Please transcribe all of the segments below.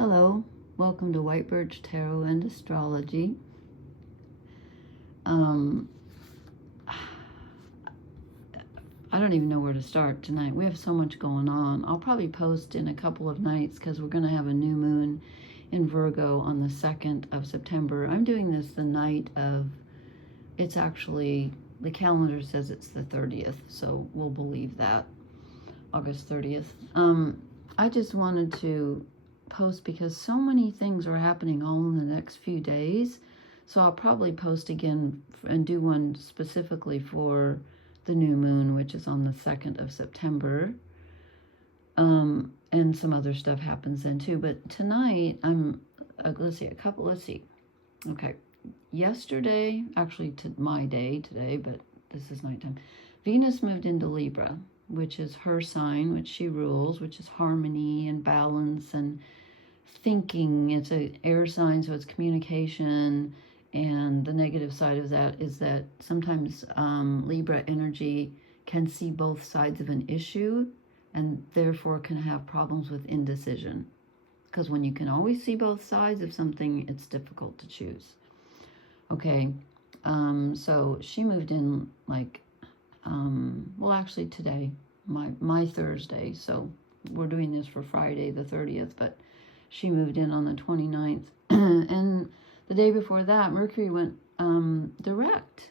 Hello, welcome to White Birch Tarot and Astrology. I don't even know where to start tonight. We have so much going on. I'll probably post in a couple of nights because we're going to have a new moon in Virgo on the 2nd of September. I'm doing this the night of, it's actually, the calendar says it's the 30th, so we'll believe that, August 30th. I just wanted to post because so many things are happening all in the next few days. So I'll probably post again and do one specifically for the new moon, which is on the 2nd of September. And some other stuff happens then too. But tonight, let's see. Okay. Yesterday, actually to my day today, but this is nighttime, Venus moved into Libra, which is her sign, which she rules, which is harmony and balance and thinking. It's an air sign, so it's communication. And the negative side of that is that sometimes Libra energy can see both sides of an issue and therefore can have problems with indecision. Because when you can always see both sides of something, it's difficult to choose. Okay, so she moved in like, well, actually today, my Thursday. So we're doing this for Friday the 30th, but she moved in on the 29th. And the day before that, Mercury went direct,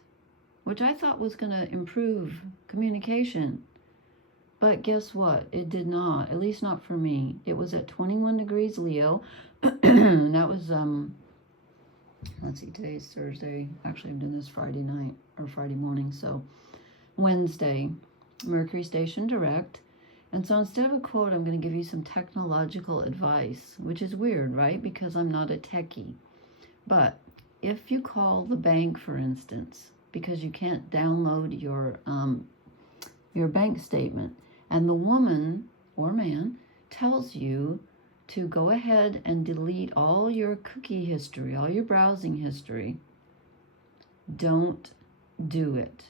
which I thought was going to improve communication. But guess what? It did not, at least not for me. It was at 21 degrees Leo. That was, let's see, today's Thursday. Actually, I'm doing this Friday night or Friday morning. So Wednesday, Mercury stationed direct. And so instead of a quote, I'm going to give you some technological advice, which is weird, right? Because I'm not a techie. But if you call the bank, for instance, because you can't download your bank statement, and the woman or man tells you to go ahead and delete all your cookie history, all your browsing history, don't do it.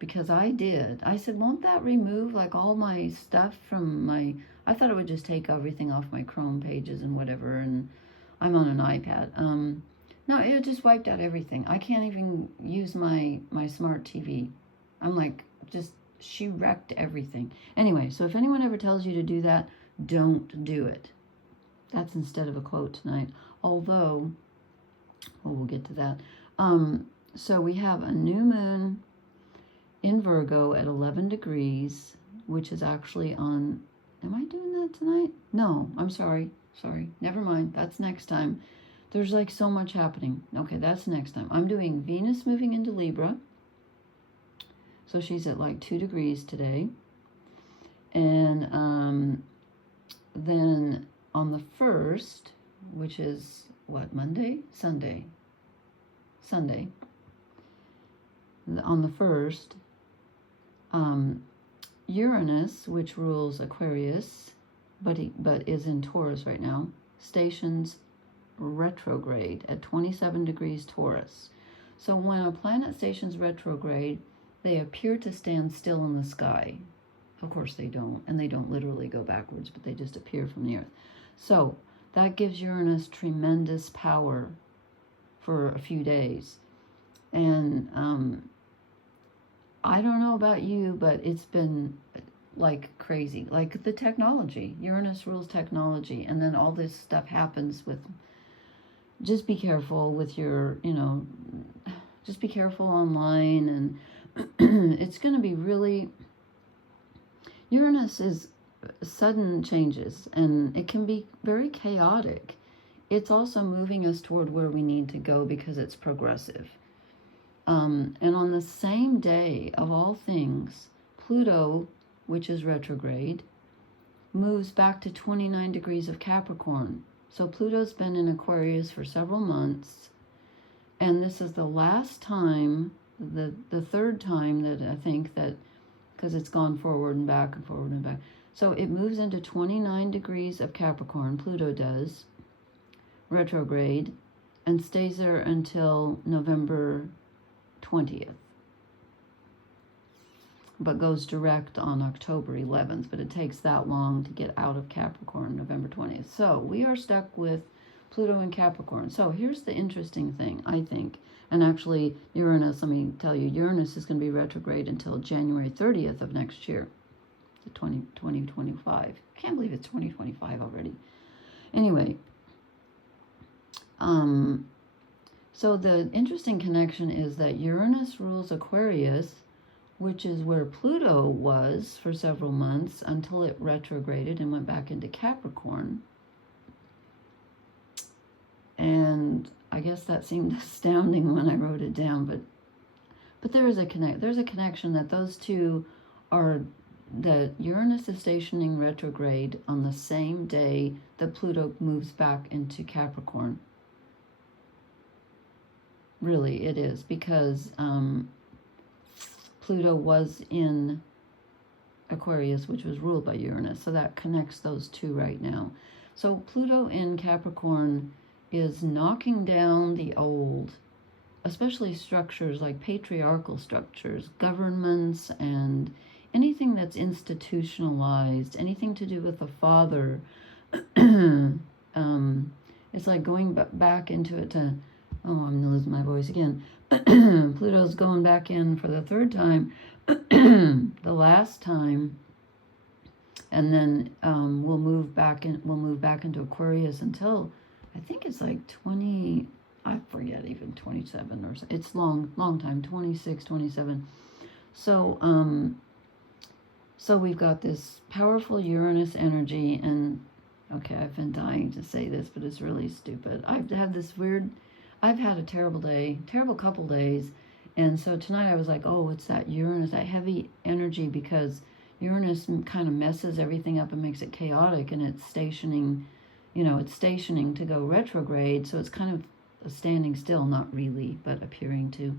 Because I did. I said, won't that remove like all my stuff from my, I thought it would just take everything off my Chrome pages and whatever, and I'm on an iPad. No, it just wiped out everything. I can't even use my smart TV. I'm like, she wrecked everything. Anyway, so if anyone ever tells you to do that, don't do it. That's instead of a quote tonight. Although, well, we'll get to that. So we have a new moon in Virgo at 11 degrees, which is actually on, am I doing that tonight? No, I'm sorry. Never mind. That's next time. There's like so much happening. Okay, that's next time. I'm doing Venus moving into Libra. So she's at like 2 degrees today. And then on the 1st, which is what, Monday? Sunday. On the 1st, Uranus, which rules Aquarius, but is in Taurus right now, stations retrograde at 27 degrees Taurus. So when a planet stations retrograde, they appear to stand still in the sky. Of course they don't, and they don't literally go backwards, but they just appear from the earth. So that gives Uranus tremendous power for a few days. And I don't know about you, but it's been like crazy. Like the technology, Uranus rules technology, and then all this stuff happens with, just be careful with your, just be careful online, and it's going to be really, Uranus is sudden changes, and it can be very chaotic. It's also moving us toward where we need to go because it's progressive. And on the same day of all things, Pluto, which is retrograde, moves back to 29 degrees of Capricorn. So Pluto's been in Aquarius for several months, and this is the last time, the third time that I think that, because it's gone forward and back and forward and back. So it moves into 29 degrees of Capricorn, Pluto does, retrograde, and stays there until November 20th. but goes direct on October 11th. But it takes that long to get out of Capricorn, November 20th. So we are stuck with Pluto in Capricorn. So here's the interesting thing, I think. And actually, Uranus, let me tell you, Uranus is going to be retrograde until January 30th of next year, 2025. I can't believe it's 2025 already. Anyway, so the interesting connection is that Uranus rules Aquarius, which is where Pluto was for several months until it retrograded and went back into Capricorn. And I guess that seemed astounding when I wrote it down, but there is there's a connection that those two are, that Uranus is stationing retrograde on the same day that Pluto moves back into Capricorn. Really, it is, because Pluto was in Aquarius, which was ruled by Uranus, so that connects those two right now. So Pluto in Capricorn is knocking down the old, especially structures like patriarchal structures, governments, and anything that's institutionalized, anything to do with the father. It's like going back into it to, oh, I'm gonna lose my voice again. Pluto's going back in for the third time, the last time, and then we'll move back into Aquarius until, I think it's like 20, I forget, even 27 or so. It's long time, 26, 27. So, so we've got this powerful Uranus energy, and okay, I've been dying to say this, but it's really stupid. I've had a terrible day, terrible couple days, and so tonight I was like, oh, it's that Uranus, that heavy energy, because Uranus kind of messes everything up and makes it chaotic, and it's stationing, it's stationing to go retrograde, so it's kind of standing still, not really, but appearing to.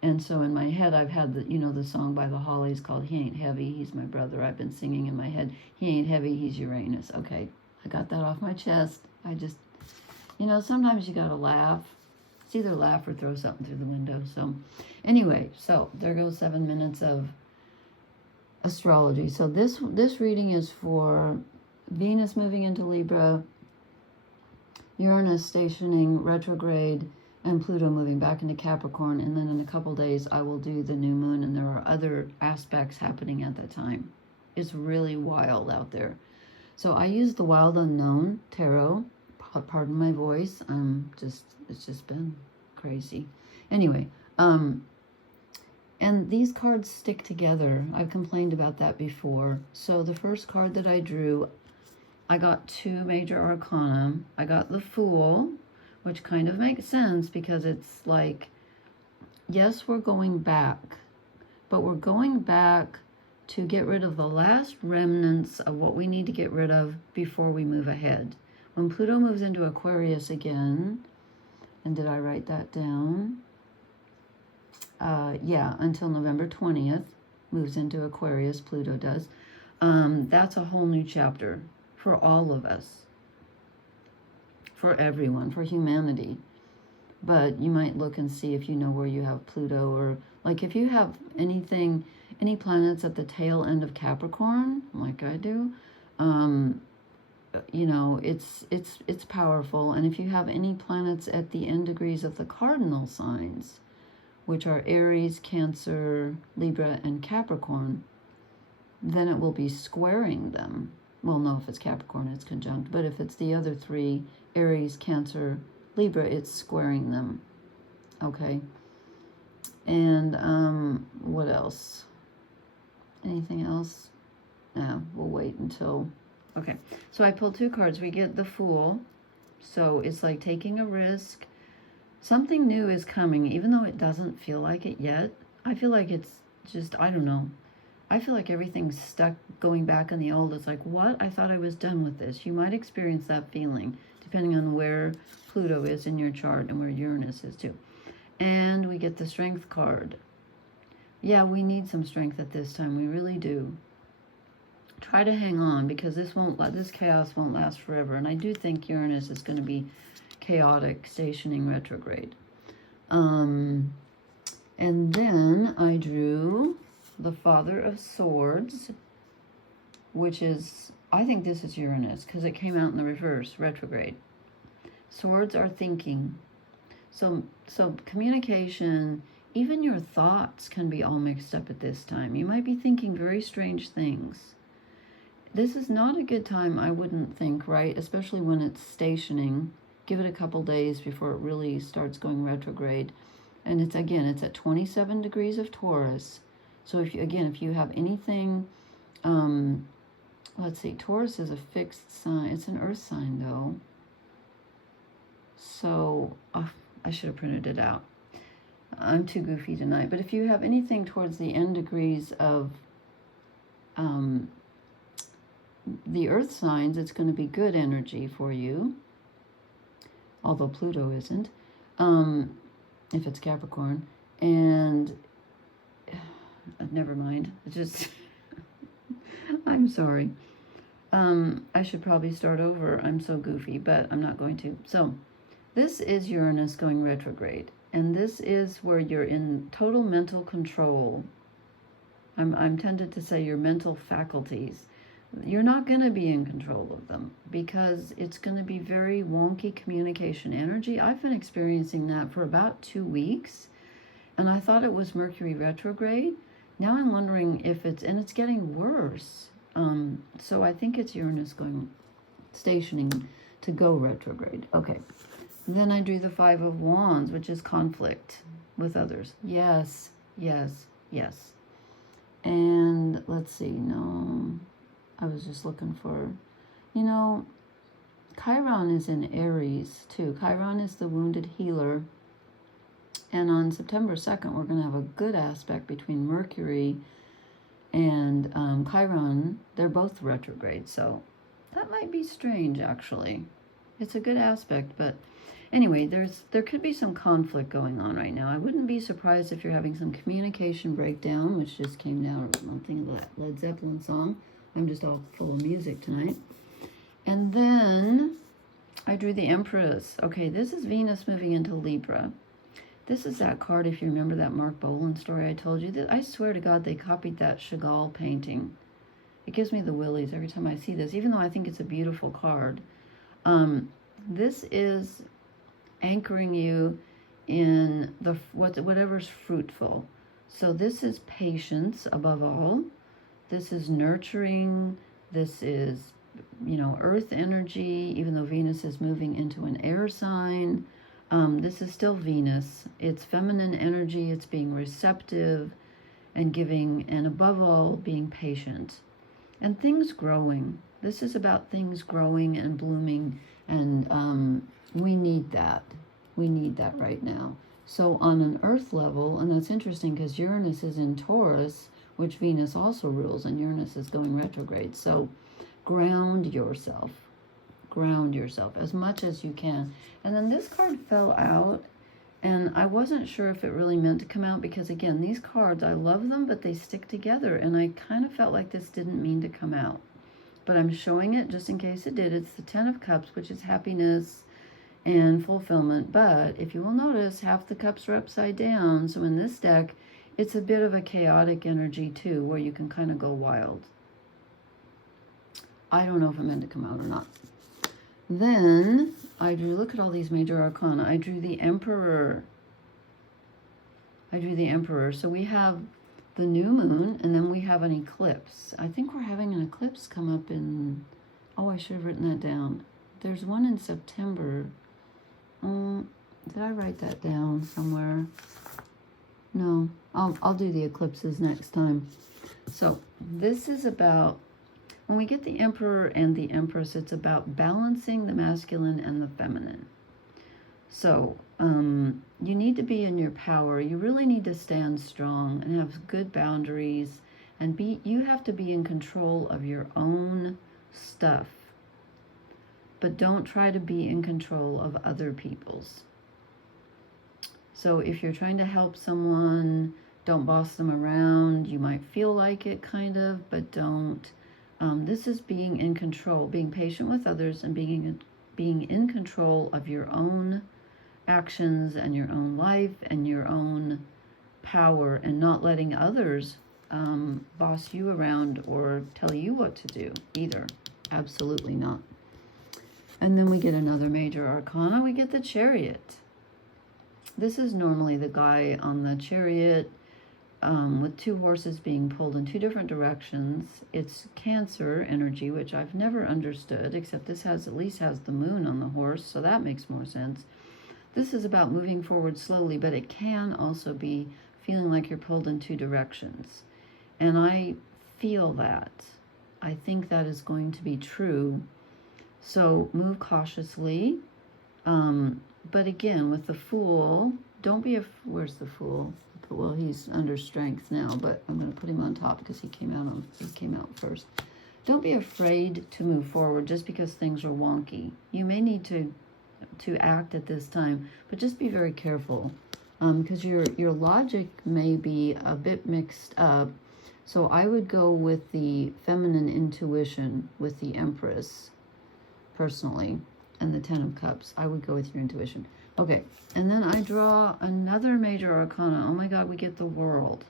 And so in my head, I've had the song by the Hollies called "He Ain't Heavy, He's My Brother." I've been singing in my head, "He ain't heavy, he's Uranus." Okay, I got that off my chest. I just, sometimes you gotta laugh. It's either laugh or throw something through the window. So anyway, so there goes 7 minutes of astrology. So this reading is for Venus moving into Libra, Uranus stationing retrograde, and Pluto moving back into Capricorn. And then in a couple days, I will do the new moon, and there are other aspects happening at that time. It's really wild out there. So I use the Wild Unknown Tarot. Pardon my voice. It's just been crazy. Anyway, and these cards stick together. I've complained about that before. So the first card that I drew, I got 2 major arcana. I got the Fool, which kind of makes sense because it's like, yes, we're going back, but we're going back to get rid of the last remnants of what we need to get rid of before we move ahead. When Pluto moves into Aquarius again, and did I write that down? Yeah, until November 20th, moves into Aquarius, Pluto does. That's a whole new chapter for all of us, for everyone, for humanity. But you might look and see if you know where you have Pluto, or like if you have any planets at the tail end of Capricorn, like I do, it's powerful. And if you have any planets at the end degrees of the cardinal signs, which are Aries, Cancer, Libra, and Capricorn, then it will be squaring them. Well, no, if it's Capricorn, it's conjunct. But if it's the other 3, Aries, Cancer, Libra, it's squaring them. Okay. And what else? Anything else? No, we'll wait until... Okay, so I pulled 2 cards. We get the Fool. So it's like taking a risk. Something new is coming, even though it doesn't feel like it yet. I feel like it's just, I don't know. I feel like everything's stuck going back in the old. It's like, what? I thought I was done with this. You might experience that feeling, depending on where Pluto is in your chart and where Uranus is too. And we get the Strength card. Yeah, we need some strength at this time. We really do. Try to hang on, because this chaos won't last forever. And I do think Uranus is going to be chaotic, stationing retrograde. And then I drew the Father of Swords, which is, I think this is Uranus because it came out in the reverse, retrograde. Swords are thinking. So communication, even your thoughts can be all mixed up at this time. You might be thinking very strange things. This is not a good time, I wouldn't think, right? Especially when it's stationing. Give it a couple days before it really starts going retrograde. And it's at 27 degrees of Taurus. So if you have anything, let's see, Taurus is a fixed sign. It's an earth sign though. So I should have printed it out. I'm too goofy tonight. But if you have anything towards the end degrees of the earth signs, it's going to be good energy for you. Although Pluto isn't, if it's Capricorn. And never mind. It's just, I'm sorry. I should probably start over. I'm so goofy, but I'm not going to. So this is Uranus going retrograde. And this is where you're in total mental control. I'm tempted to say your mental faculties. You're not going to be in control of them because it's going to be very wonky communication energy. I've been experiencing that for about 2 weeks, and I thought it was Mercury retrograde. Now I'm wondering if it's getting worse. So I think it's Uranus stationing to go retrograde. Okay. Then I drew the Five of Wands, which is conflict with others. Yes, yes, yes. And let's see, no, I was just looking for, Chiron is in Aries too. Chiron is the wounded healer. And on September 2nd, we're going to have a good aspect between Mercury and Chiron. They're both retrograde, so that might be strange, actually. It's a good aspect, but anyway, there could be some conflict going on right now. I wouldn't be surprised if you're having some communication breakdown, which just came down. I'm thinking of that Led Zeppelin song. I'm just all full of music tonight. And then I drew the Empress. Okay, this is Venus moving into Libra. This is that card, if you remember that Mark Bolan story I told you. I swear to God, they copied that Chagall painting. It gives me the willies every time I see this, even though I think it's a beautiful card. This is anchoring you in whatever's fruitful. So this is patience above all. This is nurturing. This is, earth energy, even though Venus is moving into an air sign. This is still Venus. It's feminine energy. It's being receptive and giving, and above all, being patient. And things growing. This is about things growing and blooming, and we need that. We need that right now. So on an earth level, and that's interesting because Uranus is in Taurus, which Venus also rules, and Uranus is going retrograde. So ground yourself. Ground yourself as much as you can. And then this card fell out, and I wasn't sure if it really meant to come out because, again, these cards, I love them, but they stick together, and I kind of felt like this didn't mean to come out. But I'm showing it just in case it did. It's the Ten of Cups, which is happiness and fulfillment. But if you will notice, half the cups are upside down. So in this deck, it's a bit of a chaotic energy too, where you can kind of go wild. I don't know if it meant to come out or not. Then I drew, look at all these major arcana. I drew the Emperor. So we have the new moon, and then we have an eclipse. I think we're having an eclipse come up in, I should have written that down. There's one in September. Did I write that down somewhere? No, I'll do the eclipses next time. So this is about, when we get the Emperor and the Empress, it's about balancing the masculine and the feminine. So you need to be in your power. You really need to stand strong and have good boundaries, and you have to be in control of your own stuff. But don't try to be in control of other people's. So if you're trying to help someone, don't boss them around. You might feel like it kind of, but don't. This is being in control, being patient with others, and being in control of your own actions and your own life and your own power, and not letting others boss you around or tell you what to do either. Absolutely not. And then we get another major arcana. We get the Chariot. This is normally the guy on the chariot with two horses being pulled in two different directions. It's Cancer energy, which I've never understood, except this at least has the moon on the horse, so that makes more sense. This is about moving forward slowly, but it can also be feeling like you're pulled in two directions. And I feel that. I think that is going to be true. So move cautiously. But again, with the Fool, don't be where's the Fool? Well, he's under Strength now, but I'm going to put him on top because he came out first. Don't be afraid to move forward just because things are wonky. You may need to act at this time, but just be very careful because your logic may be a bit mixed up. So I would go with the feminine intuition with the Empress, personally, and the Ten of Cups. I would go with your intuition. Okay, and then I draw another major arcana. Oh my God, we get the World.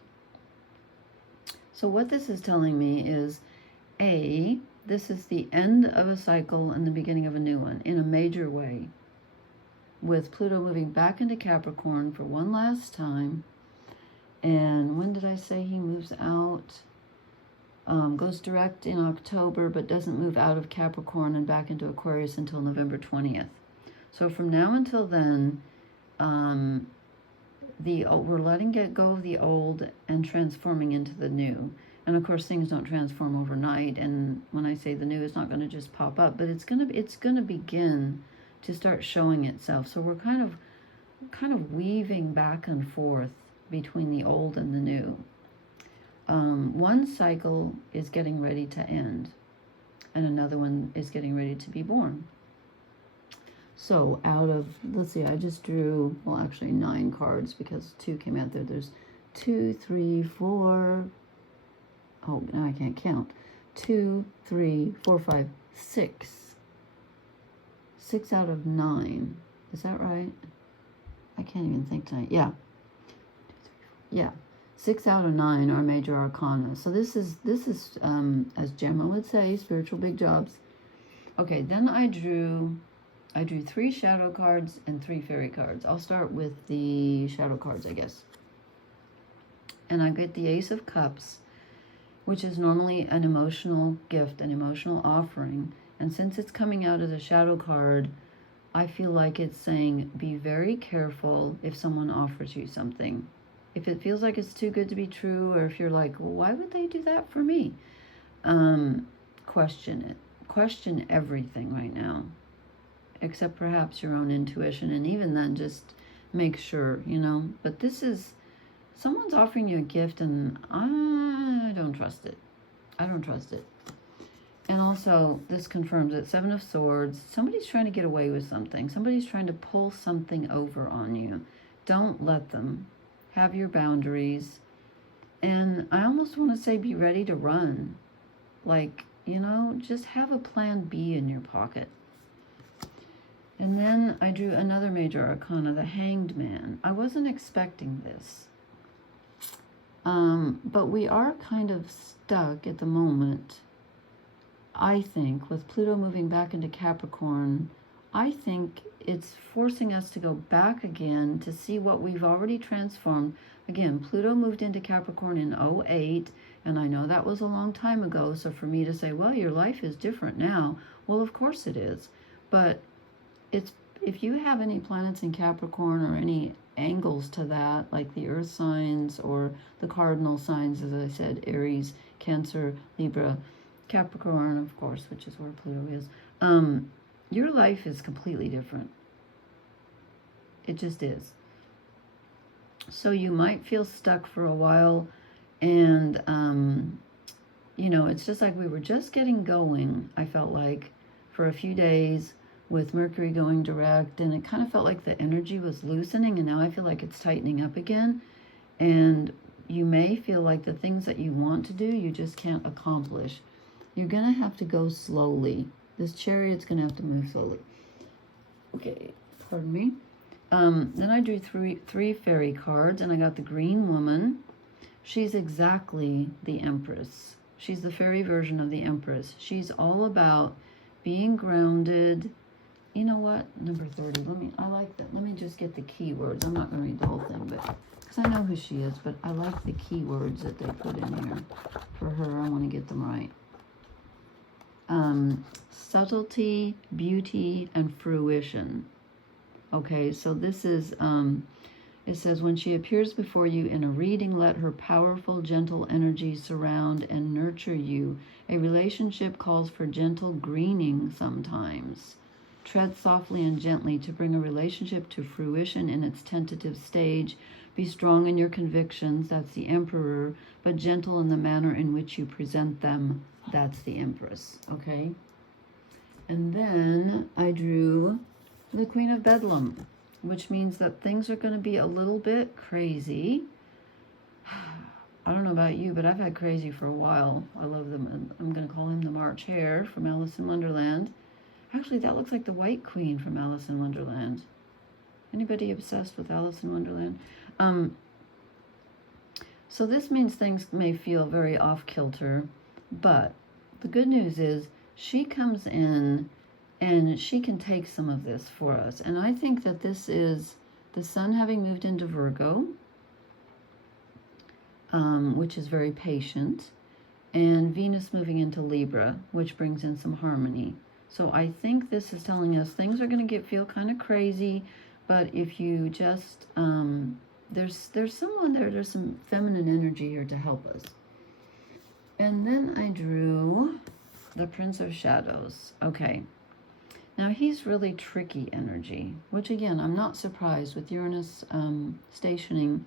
So what this is telling me is, this is the end of a cycle and the beginning of a new one in a major way, with Pluto moving back into Capricorn for one last time. And when did I say he moves out? Goes direct in October, but doesn't move out of Capricorn and back into Aquarius until November 20th. So from now until then, we're letting go of the old and transforming into the new. And of course, things don't transform overnight. And when I say the new, it's not going to just pop up, but it's going to begin to start showing itself. So we're kind of weaving back and forth between the old and the new. One cycle is getting ready to end, and another one is getting ready to be born. So out of, let's see, I just drew, well, actually 9 cards because 2 came out there. There's 2, 3, 4. Oh, now I can't count. 2, 3, 4, 5, 6. 6 out of 9. Is that right? I can't even think tonight. Yeah. 6 out of 9 are major arcana. So this is as Gemma would say, spiritual big jobs. Okay, then I drew 3 shadow cards and 3 fairy cards. I'll start with the shadow cards, I guess. And I get the Ace of Cups, which is normally an emotional gift, an emotional offering. And since it's coming out as a shadow card, I feel like it's saying, be very careful if someone offers you something. If it feels like it's too good to be true, or if you're like, well, why would they do that for me? Question it. Question everything right now, except perhaps your own intuition. And even then, just make sure, But this is, someone's offering you a gift, and I don't trust it. I don't trust it. And also, this confirms it. 7 of Swords. Somebody's trying to get away with something. Somebody's trying to pull something over on you. Don't let them. Have your boundaries. And I almost want to say be ready to run. Like, just have a plan B in your pocket. And then I drew another major arcana, the Hanged Man. I wasn't expecting this. But we are kind of stuck at the moment, I think, with Pluto moving back into Capricorn. I think it's forcing us to go back again to see what we've already transformed. Again, Pluto moved into Capricorn in 2008, and I know that was a long time ago, so for me to say, well, your life is different now, well, of course it is. But if you have any planets in Capricorn or any angles to that, like the Earth signs or the cardinal signs, as I said, Aries, Cancer, Libra, Capricorn, of course, which is where Pluto is, your life is completely different. It just is. So you might feel stuck for a while, and it's just like we were just getting going, I felt like, for a few days with Mercury going direct, and it kind of felt like the energy was loosening, and now I feel like it's tightening up again. And you may feel like the things that you want to do, you just can't accomplish. You're going to have to go slowly. This Chariot's going to have to move slowly. Okay, pardon me. Then I drew three fairy cards, and I got the Green Woman. she's exactly the Empress. She's the fairy version of the Empress. She's all about being grounded. You know what? Number 30. I like that. Let me just get the keywords. I'm not going to read the whole thing, but because I know who she is, but I like the keywords that they put in here for her. I want to get them right. Subtlety, beauty, and fruition. Okay, so this is, it says, when she appears before you in a reading, let her powerful, gentle energy surround and nurture you. A relationship calls for gentle greening sometimes. Tread softly and gently to bring a relationship to fruition in its tentative stage. Be strong in your convictions, that's the Emperor, but gentle in the manner in which you present them, that's the Empress, okay? And then I drew the Queen of Bedlam, which means that things are going to be a little bit crazy. I don't know about you, but I've had crazy for a while. I love them. I'm going to call him the March Hare from Alice in Wonderland. Actually, that looks like the White Queen from Alice in Wonderland. Anybody obsessed with Alice in Wonderland? So this means things may feel very off-kilter, but the good news is she comes in and she can take some of this for us. And I think that this is the Sun having moved into Virgo, which is very patient, and Venus moving into Libra, which brings in some harmony. So I think this is telling us things are going to feel kind of crazy, but if you just, there's someone there, there's some feminine energy here to help us. And then I drew the Prince of Shadows. Okay. Now he's really tricky energy, which again, I'm not surprised with Uranus stationing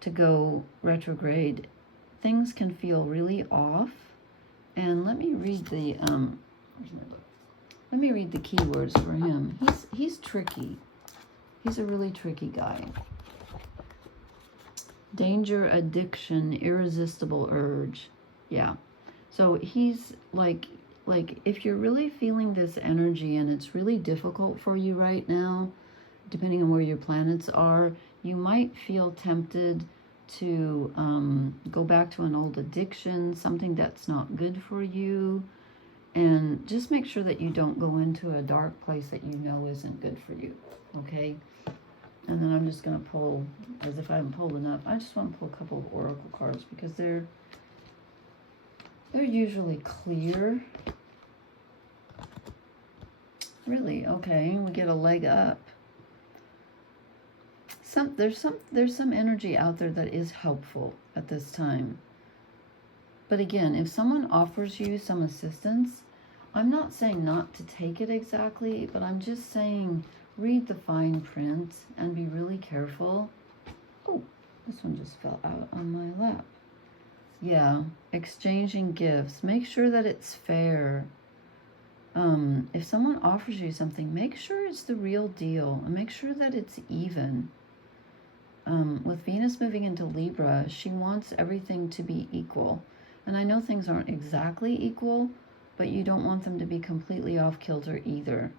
to go retrograde. Things can feel really off. And let me read the, where's my book? Let me read the keywords for him. He's tricky. He's a really tricky guy. Danger, addiction, irresistible urge. Yeah. So he's like if you're really feeling this energy and it's really difficult for you right now, depending on where your planets are, you might feel tempted to go back to an old addiction, something that's not good for you. And just make sure that you don't go into a dark place that you know isn't good for you, okay? And then I'm just going to pull, as if I haven't pulled enough, I just want to pull a couple of oracle cards because they're usually clear. Really, okay, we get a leg up. There's some energy out there that is helpful at this time. But again, if someone offers you some assistance, I'm not saying not to take it exactly, but I'm just saying read the fine print and be really careful. Oh, this one just fell out on my lap. Yeah, exchanging gifts. Make sure that it's fair. If someone offers you something, make sure it's the real deal and make sure that it's even. With Venus moving into Libra, she wants everything to be equal. And I know things aren't exactly equal, but you don't want them to be completely off kilter either.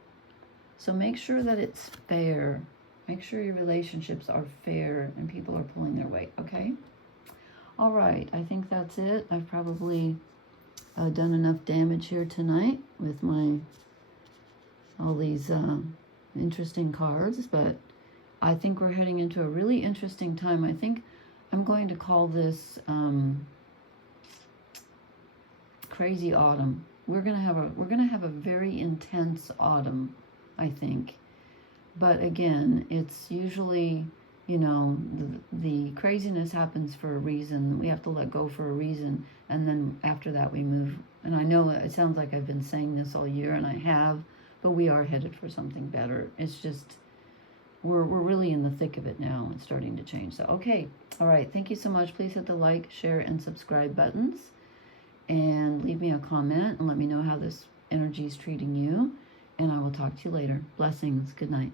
So make sure that it's fair. Make sure your relationships are fair and people are pulling their weight, okay? All right, I think that's it. I've probably done enough damage here tonight with all these interesting cards, but I think we're heading into a really interesting time. I think I'm going to call this crazy autumn. We're gonna have a very intense autumn, I think. But again, it's usually, you know, the craziness happens for a reason. We have to let go for a reason, and then after that we move. And I know it sounds like I've been saying this all year, and I have, but we are headed for something better. It's just we're really in the thick of it now and starting to change. So okay, all right. Thank you so much. Please hit the like, share, and subscribe buttons, and leave me a comment and let me know how this energy is treating you. And I will talk to you later. Blessings. Good night.